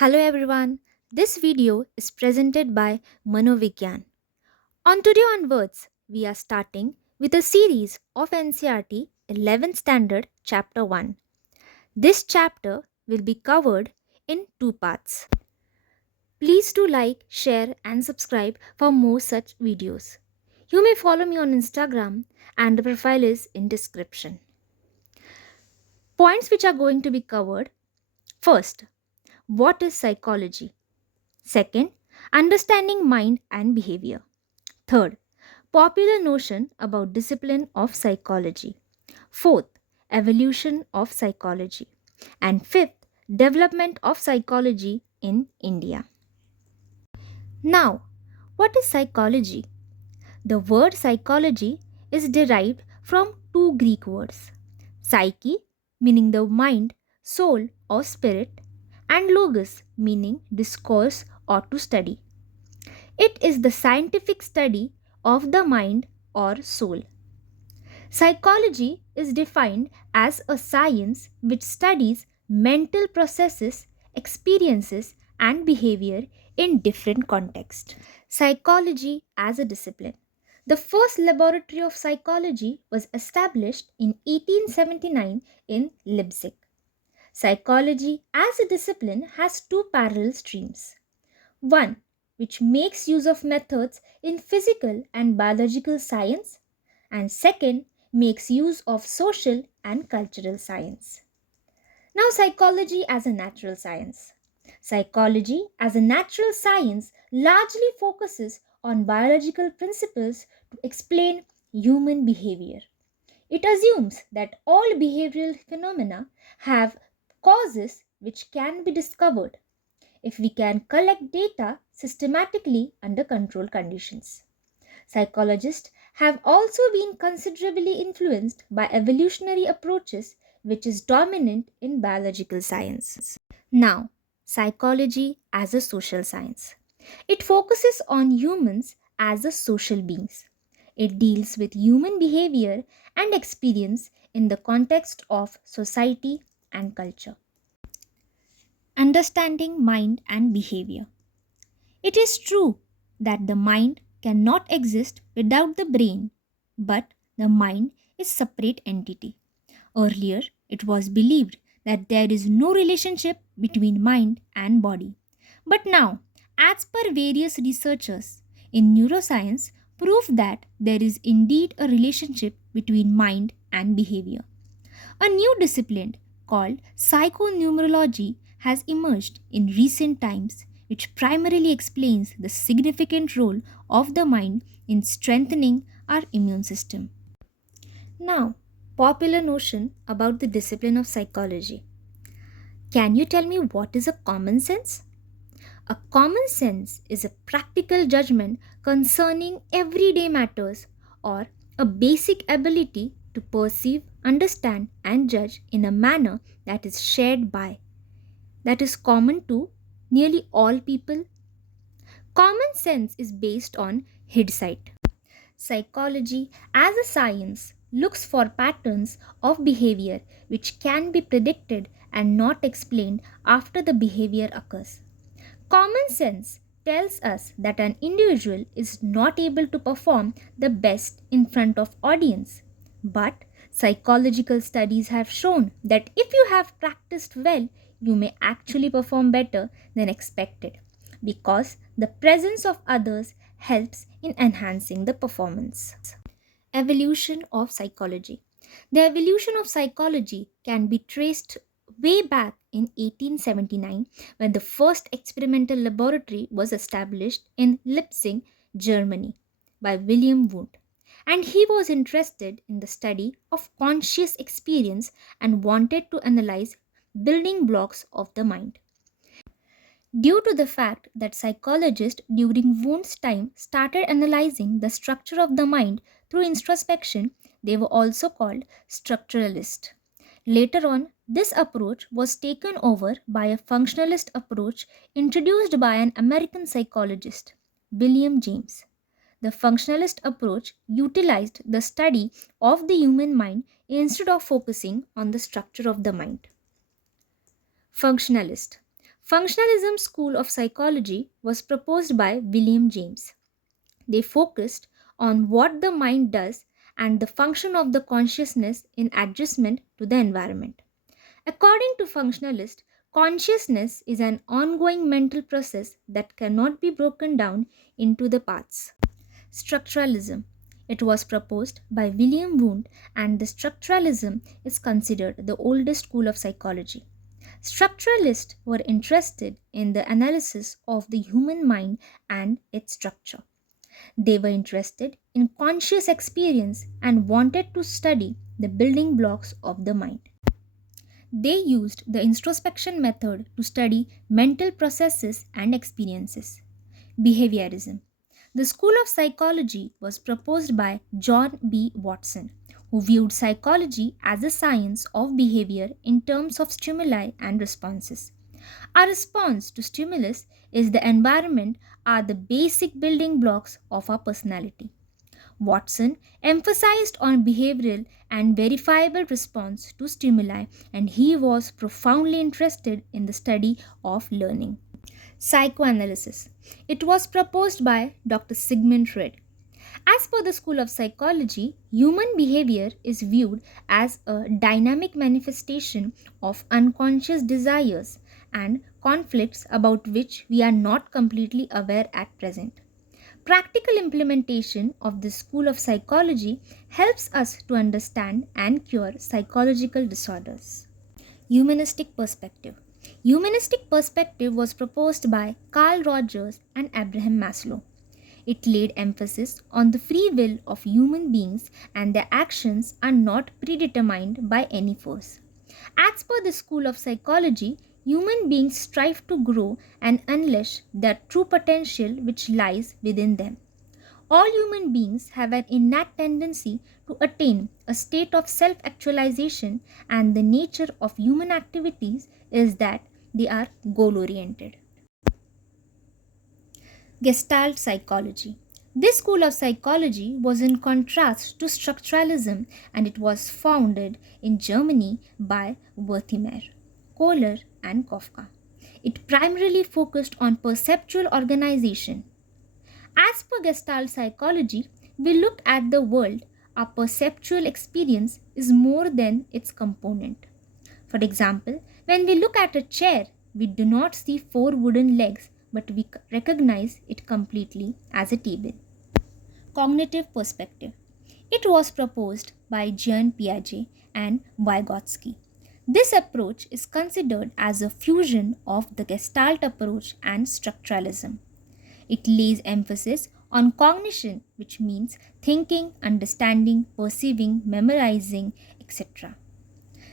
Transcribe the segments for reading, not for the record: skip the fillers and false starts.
Hello everyone. This video is presented by Manovigyan. On today onwards, we are starting with a series of NCRT 11th Standard Chapter 1. This chapter will be covered in two parts. Please do like, share and subscribe for more such videos. You may follow me on Instagram and the profile is in description. Points which are going to be covered. First, what is psychology? Second, understanding mind and behavior. Third, popular notion about discipline of psychology. Fourth, evolution of psychology. And fifth, development of psychology in India. Now, what is psychology? The word psychology is derived from two Greek words psyche, meaning the mind, soul, or spirit, and logos, meaning discourse or to study. It is the scientific study of the mind or soul. Psychology is defined as a science which studies mental processes, experiences, and behavior in different contexts. Psychology as a discipline. The first laboratory of psychology was established in 1879 in Leipzig. Psychology as a discipline has two parallel streams. One, which makes use of methods in physical and biological science, and second, makes use of social and cultural science. Now, psychology as a natural science. Psychology as a natural science largely focuses on biological principles to explain human behavior. It assumes that all behavioral phenomena have causes which can be discovered if we can collect data systematically under controlled conditions. Psychologists have also been considerably influenced by evolutionary approaches, which is dominant in biological science. Now, psychology as a social science. It focuses on humans as a social beings. It deals with human behavior and experience in the context of society and culture. Understanding mind and behavior. It is true that the mind cannot exist without the brain, but the mind is separate entity. Earlier, it was believed that there is no relationship between mind and body. But now, as per various researchers in neuroscience, prove that there is indeed a relationship between mind and behavior. A new discipline called psychonumerology has emerged in recent times, which primarily explains the significant role of the mind in strengthening our immune system. Now, popular notion about the discipline of psychology. Can you tell me what is a common sense? A common sense is a practical judgment concerning everyday matters or a basic ability to perceive, understand, and judge in a manner that is shared by, that is common to nearly all people. Common sense is based on hindsight. Psychology as a science looks for patterns of behavior which can be predicted and not explained after the behavior occurs. Common sense tells us that an individual is not able to perform the best in front of audience. But psychological studies have shown that if you have practiced well, you may actually perform better than expected because the presence of others helps in enhancing the performance. Evolution of psychology. The evolution of psychology can be traced way back in 1879 when the first experimental laboratory was established in Leipzig, Germany by William Wundt. And he was interested in the study of conscious experience and wanted to analyze building blocks of the mind. Due to the fact that psychologists during Wundt's time started analyzing the structure of the mind through introspection, they were also called structuralists. Later on, this approach was taken over by a functionalist approach introduced by an American psychologist, William James. The functionalist approach utilized the study of the human mind instead of focusing on the structure of the mind. Functionalist. Functionalism School of Psychology was proposed by William James. They focused on what the mind does and the function of the consciousness in adjustment to the environment. According to functionalists, consciousness is an ongoing mental process that cannot be broken down into the parts. Structuralism. It was proposed by William Wundt, and the structuralism is considered the oldest school of psychology. Structuralists were interested in the analysis of the human mind and its structure. They were interested in conscious experience and wanted to study the building blocks of the mind. They used the introspection method to study mental processes and experiences. Behaviorism. The school of psychology was proposed by John B. Watson, who viewed psychology as a science of behavior in terms of stimuli and responses. Our response to stimulus is the environment are the basic building blocks of our personality. Watson emphasized on behavioral and verifiable response to stimuli, and he was profoundly interested in the study of learning. Psychoanalysis. It was proposed by Dr. Sigmund Freud. As per the School of Psychology, human behavior is viewed as a dynamic manifestation of unconscious desires and conflicts about which we are not completely aware at present. Practical implementation of the School of Psychology helps us to understand and cure psychological disorders. Humanistic perspective. Humanistic perspective was proposed by Carl Rogers and Abraham Maslow. It laid emphasis on the free will of human beings and their actions are not predetermined by any force. As per the School of Psychology, human beings strive to grow and unleash their true potential which lies within them. All human beings have an innate tendency to attain a state of self actualization, and the nature of human activities is that they are goal oriented. Gestalt psychology. This school of psychology was in contrast to structuralism, and it was founded in Germany by Wertheimer, Kohler, and Kafka. It primarily focused on perceptual organization. As per Gestalt psychology, we look at the world, our perceptual experience is more than its component. For example, when we look at a chair, we do not see four wooden legs, but we recognize it completely as a table. Cognitive perspective. It was proposed by Jean Piaget and Vygotsky. This approach is considered as a fusion of the Gestalt approach and structuralism. It lays emphasis on cognition, which means thinking, understanding, perceiving, memorizing, etc.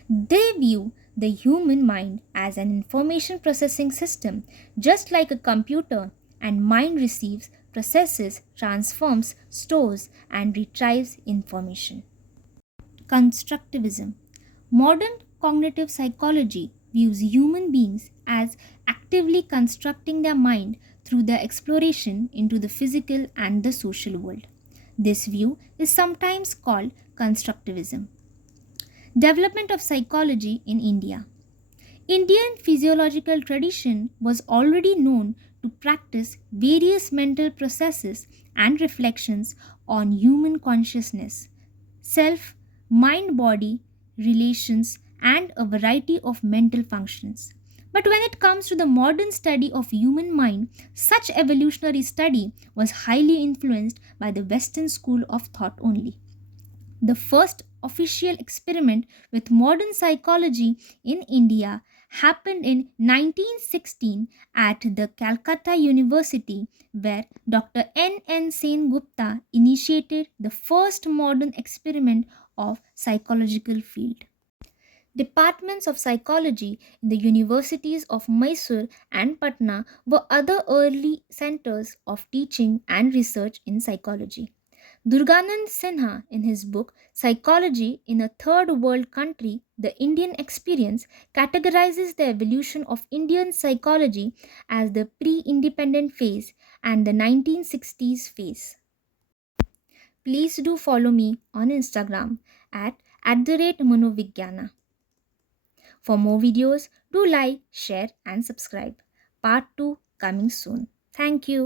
They view the human mind as an information processing system, just like a computer, and mind receives, processes, transforms, stores, and retrieves information. Constructivism. Modern cognitive psychology views human beings as actively constructing their mind through their exploration into the physical and the social world. This view is sometimes called constructivism. Development of psychology in India. Indian physiological tradition was already known to practice various mental processes and reflections on human consciousness, self, mind body, relations, and a variety of mental functions. But when it comes to the modern study of human mind, such evolutionary study was highly influenced by the Western school of thought only. The first official experiment with modern psychology in India happened in 1916 at the Calcutta University, where Dr. N. Sen Gupta initiated the first modern experiment of psychological field. Departments of psychology in the universities of Mysore and Patna were other early centers of teaching and research in psychology. Durganand Sinha, in his book Psychology in a Third World Country, The Indian Experience, categorizes the evolution of Indian psychology as the pre independent phase and the 1960s phase. Please do follow me on Instagram at @Manovigyana. For more videos, do like, share, and subscribe. part 2 coming soon. Thank you.